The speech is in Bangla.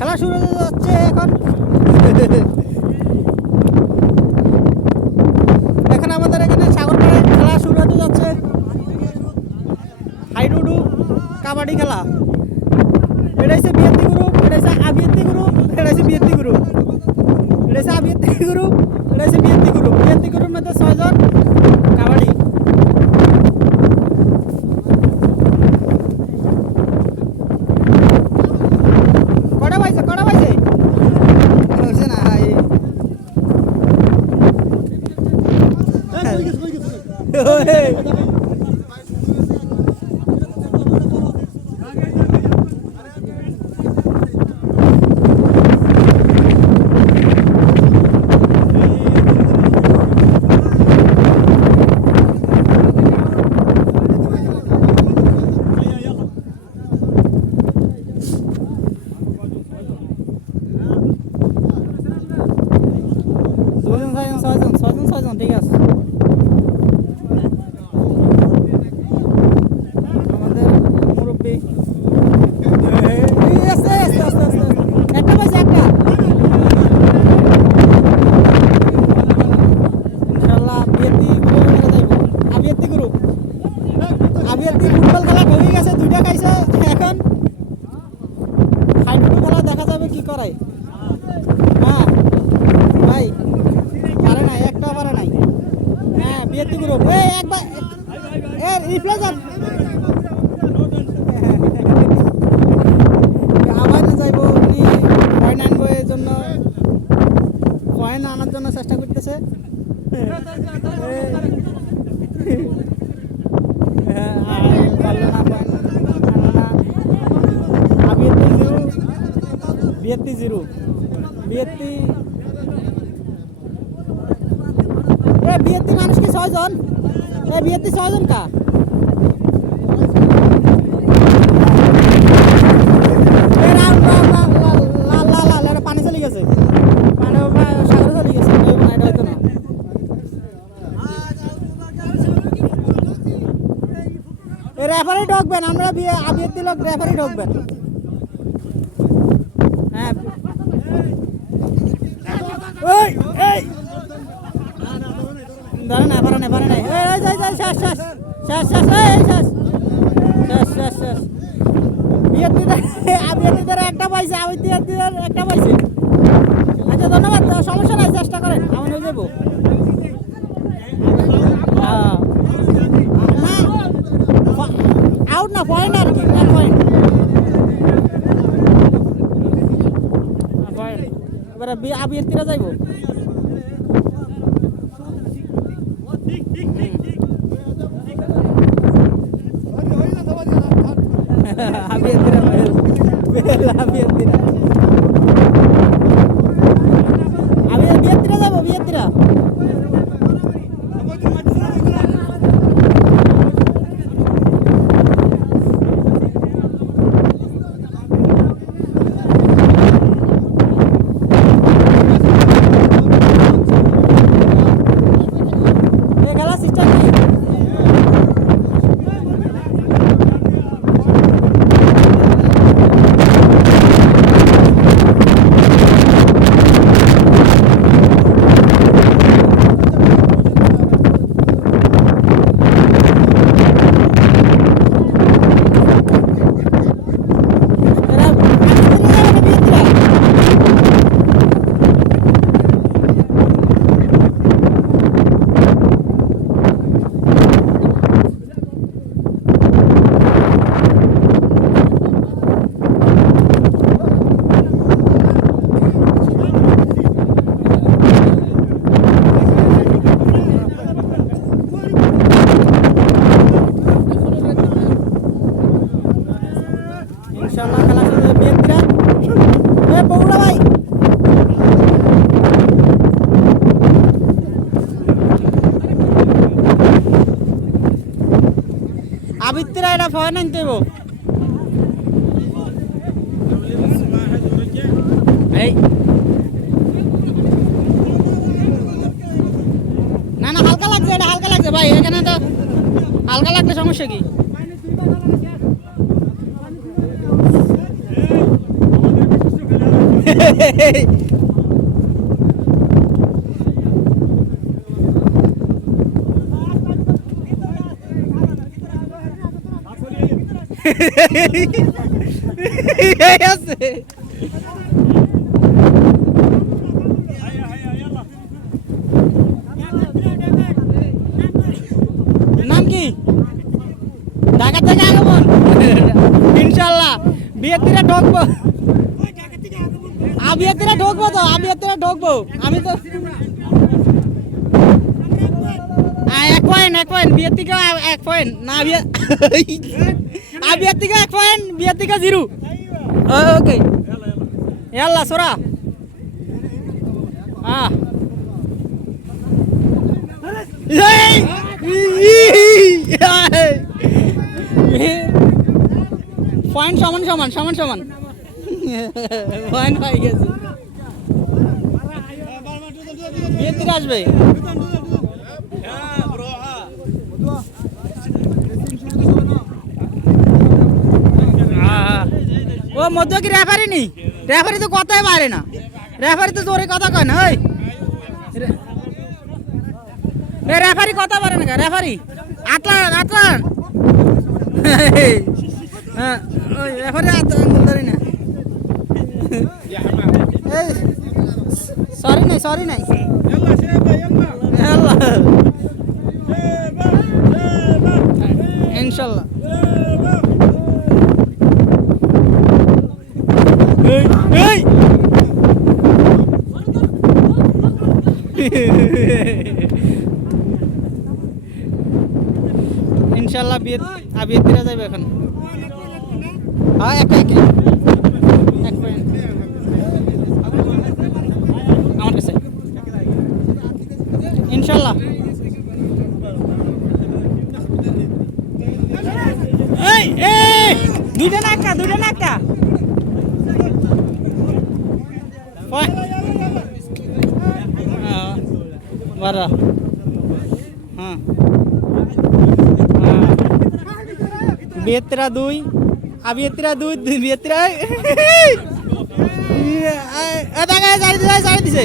খেলা শুরু হতে যাচ্ছে এখন। এখন আমাদের এখানে সাগরপাড়ায় খেলা শুরু হতে যাচ্ছে। হাইডুডু কাবাডি খেলা। এটা হচ্ছে বিএনপি গ্রুপ, এটা হচ্ছে আবিএনপি গ্রুপ, এটা হচ্ছে বিএনপি গ্রুপ, এটা হচ্ছে আবিএনপি গ্রুপ, এটা হচ্ছে বিএনপি গ্রুপ। বিএনপি গ্রুপের মধ্যে 6 জন কাবাডি। কটা পাইছে না হাই ছয়জন ঠিক আছে। আমাদের মুরব্বী আস্তে আস্তে আস্তে আস্তে একটা পাইছে একটা। ইনশাল্লাহ আবিএতি গ্রুপ আবিএতি ফুটবল খেলা ঢুকে গেছে, 2টা খাইছে। এখন হাইডুডু খেলা দেখা যাবে কি করায়। হ্যাঁ ভাই পারে নাই, একটা পারে নাই। হ্যাঁ বিএনপি গ্রুপ একবার রিপ্লেজার আবার যাইব। উনি পয়েন্ট আনবো, এর জন্য পয়েন্ট আনার জন্য চেষ্টা করতেছে। বিএনপি জিরো বিএনপি বিএনপি মানুষ কি 6 জন? বিএনপি 6 জন কা পানি চলে গেছে, সাগরে চলে গেছে। হয়তো না রেফারি ঢুকবেন, আমরা আবিএতি লোক রেফারি ঢুকবেন। হ্যাঁ ধরে না পারে নাই বিএনপিদের একটা পাইছে, আবিএতিদের একটা পাইছে। আচ্ছা ধন্যবাদ, সমস্যা নাই, চেষ্টা করেন, আমি হয়ে যাবো। না আউট না, পয়েন্ট আর কি, পয়েন্ট। এবারে আবিএতিরা যাইব। বিএনপিরা যাবো, বিএনপিরা খেলা সিস্টেম নেই। ইনশাআল্লাহ খেলা শুরু হবে। বিএনপিরা বগুড়া ভাই আবিত্তিরা এটা ভয় নাইতে দেব। এই না না হালকা লাগছে, এটা হালকা লাগছে ভাই, এখানে তো হালকা লাগলে সমস্যা কি? আছে নাম কি ঢাকা থেকে আগমন ইনশাল্লাহ বিয়েতিরা ঢুকবো আবিয়াতিরা ঢুকবো তো আবিয়াতিরা ঢুকবো আমি তো এক পয়েন্ট বিয়ের থেকে 1 পয়েন্ট না আবিয়ার থেকে 1 পয়েন্ট বিয়ের থেকে 0 ওকে ইয়াল্লা সোরা পয়েন্ট সমান পয়েন্ট হয়ে গেছে বিয়ের থেকে আসবে ও মধ্য কি রেফারি নি রেফারি তো কথাই পারে না রেফারি তো জোরে কথা কয় না ওই রেফারি কথা পারে না রেফারি আতলান হ্যাঁ ওই রেফারি আতলান ধরে না সরি নাই ইনশাল্লাহ ইনশাল্লাহ বিয়ে দিরা যাবে এখন হ্যাঁ এক পয়েন্ট আমার কাছে ইনশাল্লাহ দুইটা নাকা বারো হ্যাঁ বিয়েতিরা 2 আবিয়েতিরা 2 বিয়েতিরা সাড়ে দিছে